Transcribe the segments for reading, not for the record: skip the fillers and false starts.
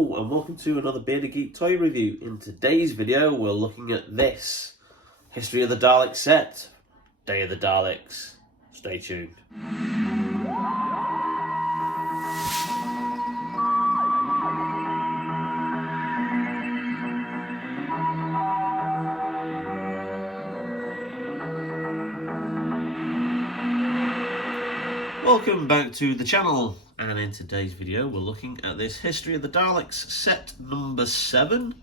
Hello and welcome to another Bearded Geek toy review. In today's video we're looking at this History of the Daleks set, Day of the Daleks. Stay tuned. Welcome back to the channel, and in today's video we're looking at this History of the Daleks set number 7,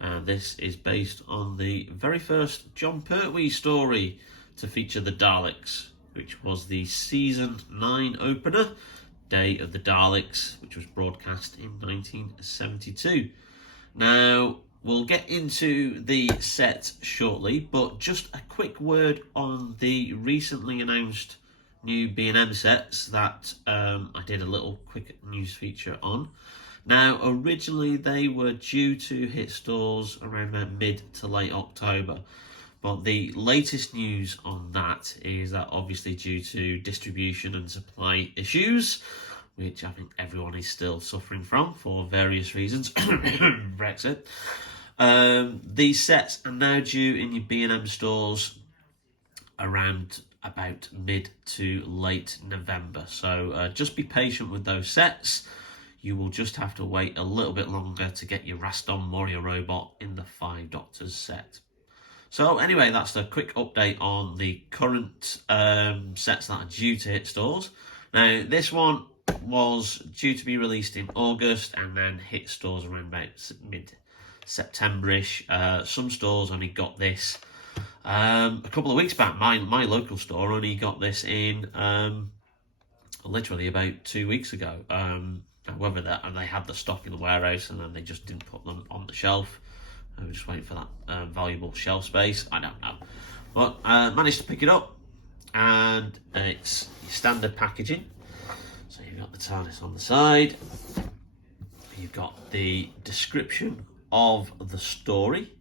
and this is based on the very first John Pertwee story to feature the Daleks, which was the season 9 opener, Day of the Daleks, which was broadcast in 1972. Now we'll get into the set shortly, but just a quick word on the recently announced new B&M sets that I did a little quick news feature on. Now, originally they were due to hit stores around about mid to late October, but the latest news on that is that obviously due to distribution and supply issues, which I think everyone is still suffering from for various reasons, Brexit, these sets are now due in your B&M stores around about mid to late November, so just be patient with those sets. You will just have to wait a little bit longer to get your Raston Moria robot in the 5 Doctors set. So anyway, that's a quick update on the current sets that are due to hit stores. Now this one was due to be released in August and then hit stores around about mid-September-ish. Some stores only got this a couple of weeks back. My local store only got this in literally about 2 weeks ago. Whether they had the stock in the warehouse and then they just didn't put them on the shelf. I was just waiting for that valuable shelf space. I don't know. But I managed to pick it up, and it's standard packaging. So you've got the TARDIS on the side. You've got the description of the story,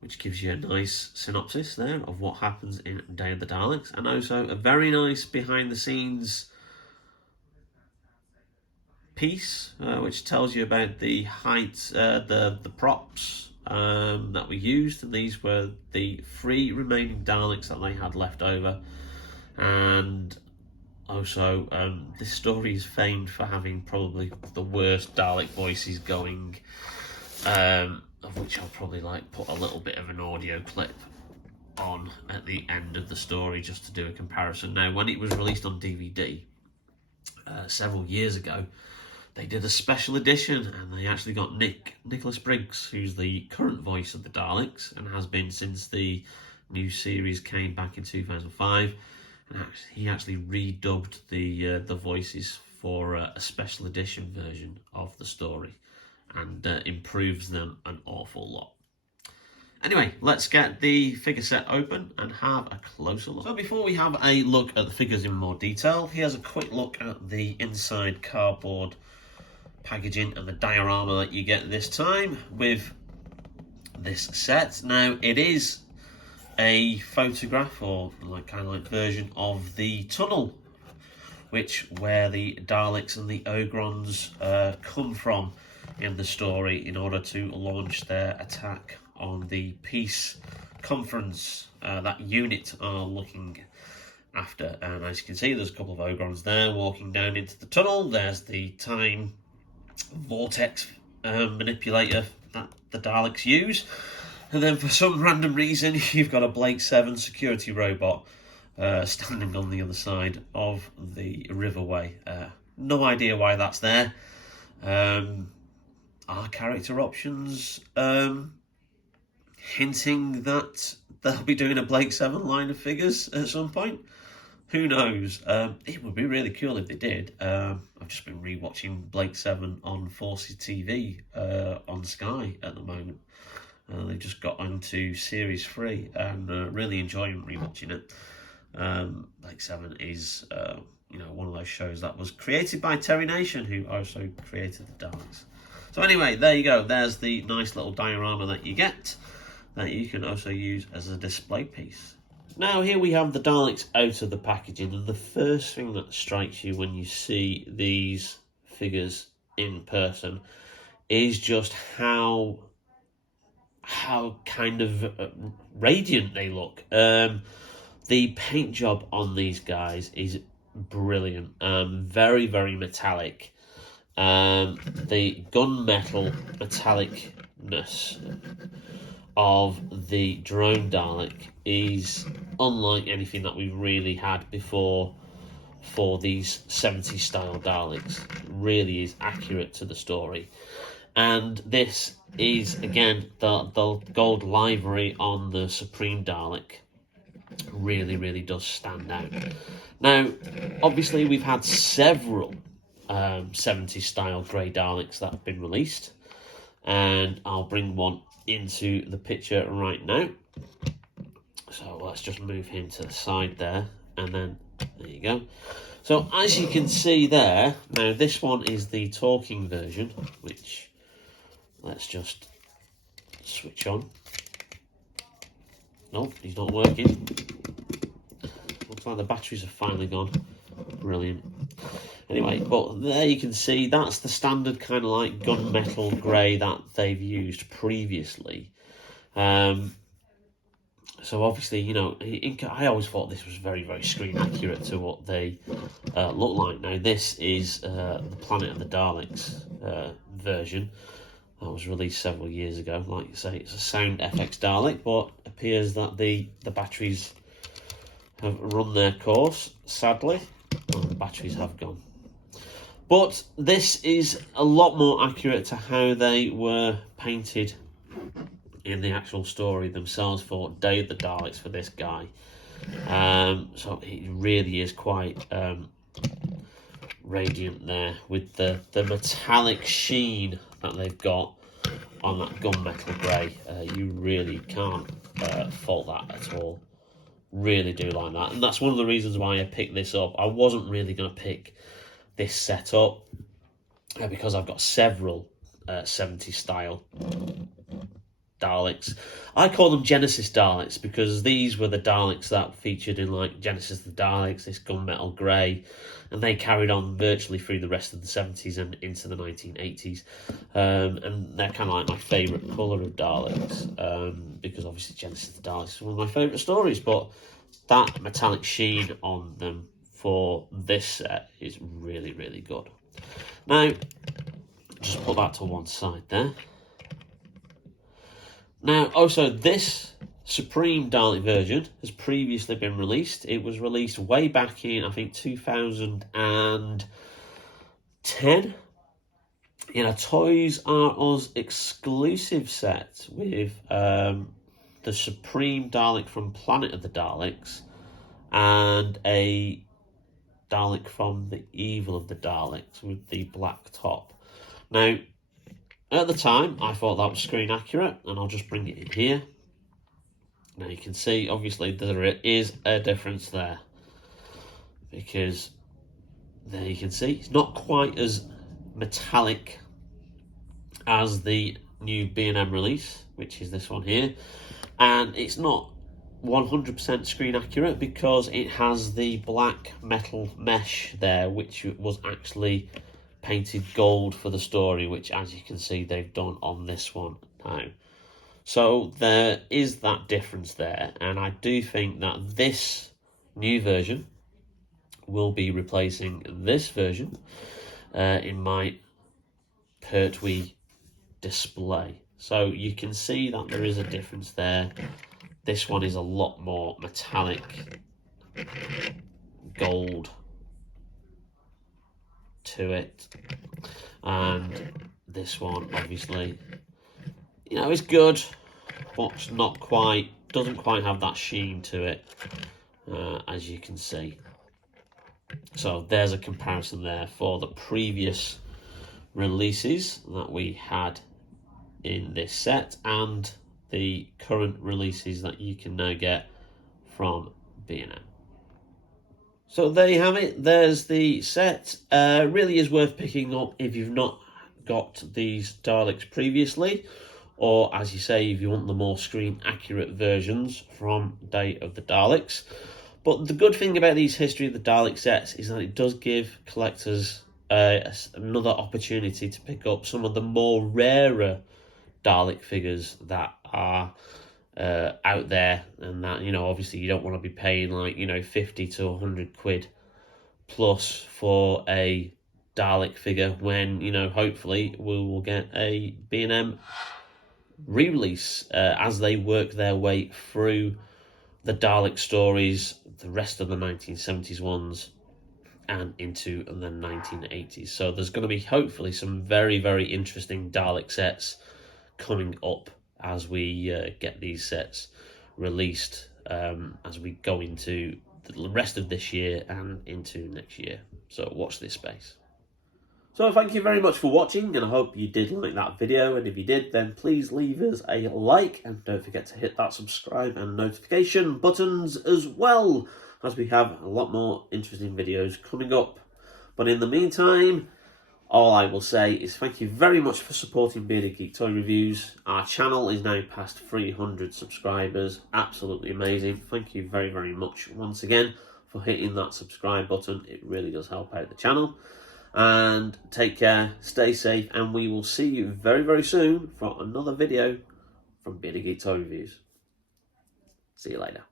which gives you a nice synopsis there of what happens in Day of the Daleks, and also a very nice behind-the-scenes piece, which tells you about the height, the props that were used, and these were the 3 remaining Daleks that they had left over. And also, this story is famed for having probably the worst Dalek voices going, of which I'll probably put a little bit of an audio clip on at the end of the story just to do a comparison. Now, when it was released on DVD several years ago, they did a special edition, and they actually got Nicholas Briggs, who's the current voice of the Daleks and has been since the new series came back in 2005, and he actually redubbed the voices for a special edition version of the story, and improves them an awful lot. Anyway, let's get the figure set open and have a closer look. So before we have a look at the figures in more detail, here's a quick look at the inside cardboard packaging and the diorama that you get this time with this set. Now, it is a photograph or kind of version of the tunnel, where the Daleks and the Ogrons come from in the story in order to launch their attack on the peace conference that unit are looking after. And as you can see, there's a couple of Ogrons there walking down into the tunnel. There's the time vortex manipulator that the Daleks use, and then for some random reason you've got a Blake 7 security robot standing on the other side of the riverway. No idea why that's there. Are character options hinting that they'll be doing a Blake 7 line of figures at some point? Who knows? It would be really cool if they did. I've just been rewatching Blake 7 on Forces TV on Sky at the moment. They've just got onto series 3 and really enjoying rewatching it. Blake 7 is one of those shows that was created by Terry Nation, who also created the Daleks. So anyway, there you go. There's the nice little diorama that you get, that you can also use as a display piece. Now here we have the Daleks out of the packaging, and the first thing that strikes you when you see these figures in person is just how kind of radiant they look. The paint job on these guys is brilliant. Very, very metallic. The gunmetal metallicness of the drone Dalek is unlike anything that we've really had before for these 70s style Daleks. It really is accurate to the story. And this is, again, the gold livery on the Supreme Dalek really, really does stand out. Now, obviously, we've had several 70s style grey Daleks that have been released, and I'll bring one into the picture right now. So let's just move him to the side there, and then there you go. So as you can see there, now this one is the talking version, which let's just switch on. Nope, he's not working. Looks like the batteries have finally gone. Brilliant. Anyway, but there you can see that's the standard kind of like gunmetal grey that they've used previously. So obviously, you know, I always thought this was very, very screen accurate to what they look like. Now, this is the Planet of the Daleks version that was released several years ago. Like you say, it's a sound FX Dalek, but it appears that the batteries have run their course, sadly. Well, the batteries have gone. But this is a lot more accurate to how they were painted in the actual story themselves for Day of the Daleks for this guy. So it really is quite radiant there with the metallic sheen that they've got on that gunmetal grey. You really can't fault that at all. Really do like that, and that's one of the reasons why I picked this up. I wasn't really going to pick this set up because I've got several 70s style Daleks. I call them Genesis Daleks because these were the Daleks that featured in like Genesis the Daleks, this gunmetal grey, and they carried on virtually through the rest of the 70s and into the 1980s. And they're kind of like my favourite colour of Daleks because obviously Genesis the Daleks is one of my favourite stories, but that metallic sheen on them for this set is really, really good. Now, just put that to one side there. Now, also, this Supreme Dalek version has previously been released. It was released way back in, I think, 2010 in a Toys R Us exclusive set with the Supreme Dalek from Planet of the Daleks and a Dalek from the Evil of the Daleks with the black top. Now, at the time, I thought that was screen accurate, and I'll just bring it in here. Now you can see, obviously, there is a difference there. Because, there you can see, it's not quite as metallic as the new B&M release, which is this one here. And it's not 100% screen accurate because it has the black metal mesh there, which was actually painted gold for the story, which, as you can see, they've done on this one now. So there is that difference there, and I do think that this new version will be replacing this version in my Pertwee display. So you can see that there is a difference there. This one is a lot more metallic gold to it, and this one obviously, you know, is good, but not quite, doesn't quite have that sheen to it, as you can see. So there's a comparison there for the previous releases that we had in this set and the current releases that you can now get from B&M. So there you have it. There's the set. Really is worth picking up if you've not got these Daleks previously, or as you say, if you want the more screen accurate versions from Day of the Daleks. But the good thing about these History of the Dalek sets is that it does give collectors another opportunity to pick up some of the more rarer Dalek figures that are out there, and that, you know, obviously you don't want to be paying like, you know, 50 to 100 quid plus for a Dalek figure when, you know, hopefully we will get a B&M re-release as they work their way through the Dalek stories, the rest of the 1970s ones, and into the 1980s. So there's going to be hopefully some very, very interesting Dalek sets coming up as we get these sets released as we go into the rest of this year and into next year. So watch this space. So thank you very much for watching, and I hope you did like that video, and if you did, then please leave us a like, and don't forget to hit that subscribe and notification buttons as well, as we have a lot more interesting videos coming up. But in the meantime, all I will say is thank you very much for supporting Bearded Geek Toy Reviews. Our channel is now past 300 subscribers. Absolutely amazing. Thank you very, very much once again for hitting that subscribe button. It really does help out the channel. And take care, stay safe, and we will see you very, very soon for another video from Bearded Geek Toy Reviews. See you later.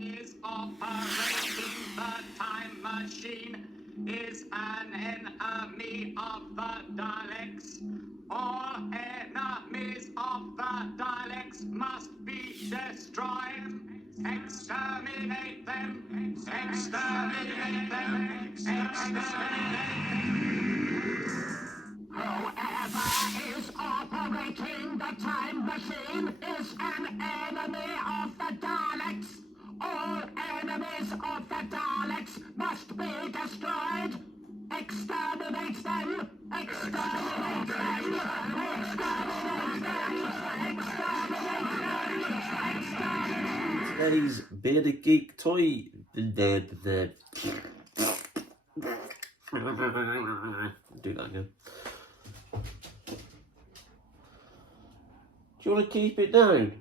Is operating the time machine, is an enemy of the Daleks. All enemies of the Daleks must be destroyed. Exterminate them! Exterminate them! Exterminate them! Whoever is operating the time machine is an enemy of the Daleks. All enemies of the Daleks must be destroyed. Exterminate them! Exterminate them! Exterminate them! Exterminate them! Exterminate them! Today's Bearded Geek Toy. Do that again. Do you want to keep it down?